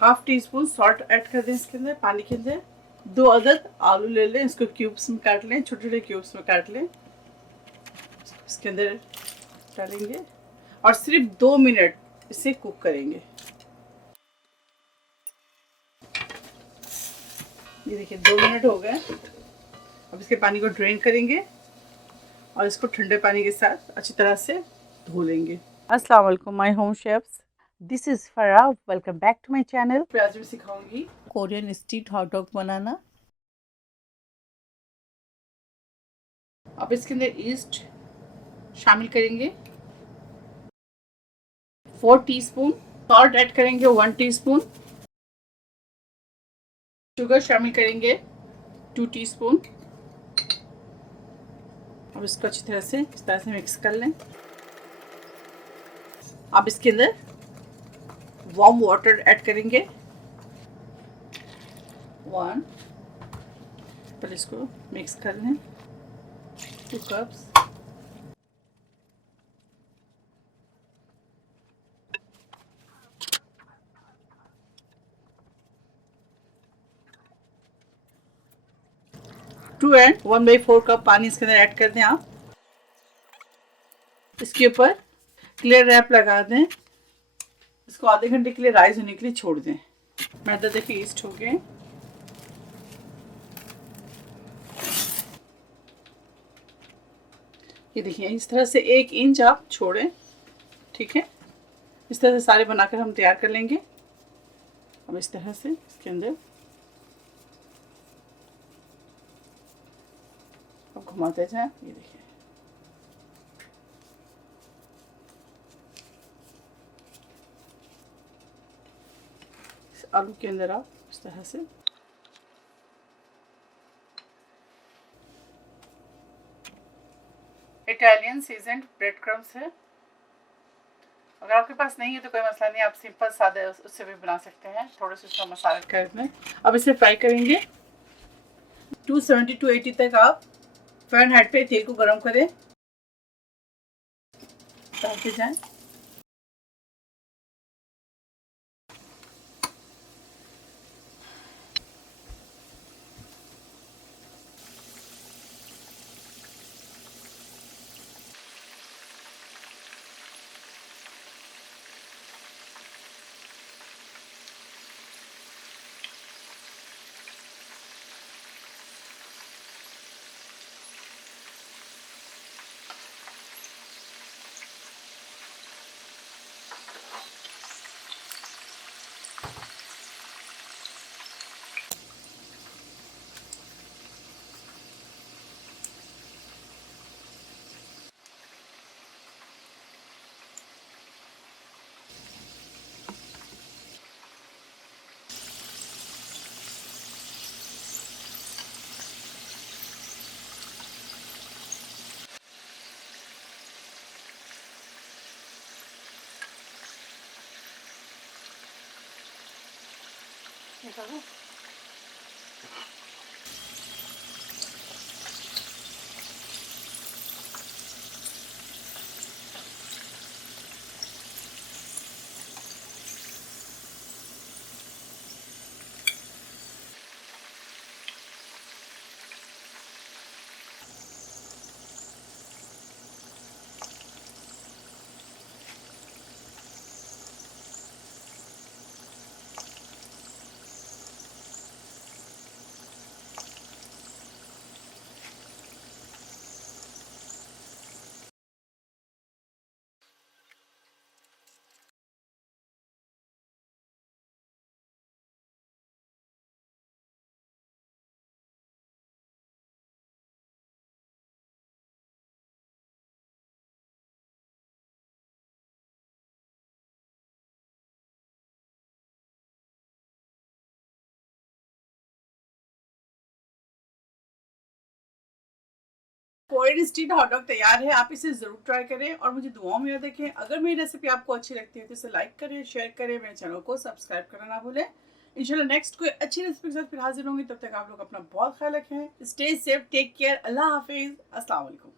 Half tea spoon salt add कर दें इसके अंदर, पानी के अंदर। 2 अदद आलू ले लें, इसको क्यूब्स में काट लें, छोटे छोटे क्यूब्स में काट लें, इसके अंदर डालेंगे और सिर्फ 2 मिनट इसे कुक करेंगे। ये देखिए 2 मिनट हो गए। अब इसके पानी को ड्रेन करेंगे और इसको ठंडे पानी के साथ अच्छी तरह से धो लेंगे। अस्सलाम वालेकुम my home chefs, this is Farah, welcome back to my channel. आज मैं सिखाऊंगी कोरियन स्ट्रीट हॉट डॉग बनाना। अब इसके अंदर ईस्ट शामिल करेंगे, 4 टीस्पून। सॉल्ट ऐड करेंगे 1 टीस्पून। शुगर शामिल करेंगे 2 टीस्पून। अब इसको अच्छी तरह से इस तरह से मिक्स कर लें। अब इसके अंदर वार्म वाटर ऐड करेंगे 1। पहले इसको मिक्स कर लें, 2 कप्स। टू एंड 1/4 कप पानी इसके अंदर ऐड कर दें आप। इसके ऊपर क्लियर रैप लगा दें, इसको आधे घंटे के लिए राइस होने के लिए छोड़ दें। मैदा देखिए ईस्ट हो गए। ये देखिए इस तरह से 1 इंच आप छोड़ें, ठीक है। इस तरह से सारे बनाकर हम तैयार कर लेंगे। अब इस तरह से इसके अंदर अब घुमाते जाएं। ये देखिए इस आलू के अंदर आप इस तरह से इटालियन सीजन्ड ब्रेड क्रम्स है। अगर आपके पास नहीं है तो कोई मसला नहीं, आप सिंपल सादे उससे भी बना सकते हैं। थोड़े से उसका मसाला कर दें। अब इसे फ्राई करेंगे। 270 to 80 तक आप फ़ारेनहाइट पे तेल को गर्म करें, डालते जाएं। कोरियन स्ट्रीट हॉट डॉग तैयार है। आप इसे ज़रूर ट्राई करें और मुझे दुआओं में याद रखें। अगर मेरी रेसिपी आपको अच्छी लगती है तो इसे लाइक करें, शेयर करें, मेरे चैनल को सब्सक्राइब करना ना भूलें। इंशाल्लाह नेक्स्ट कोई अच्छी रेसिपी के साथ फिर हाजिर होंगी। तब तक आप लोग अपना बहुत ख्याल रखें। स्टे सेफ, टेक केयर, अल्लाह हाफिज़, अस्सलाम वालेकुम।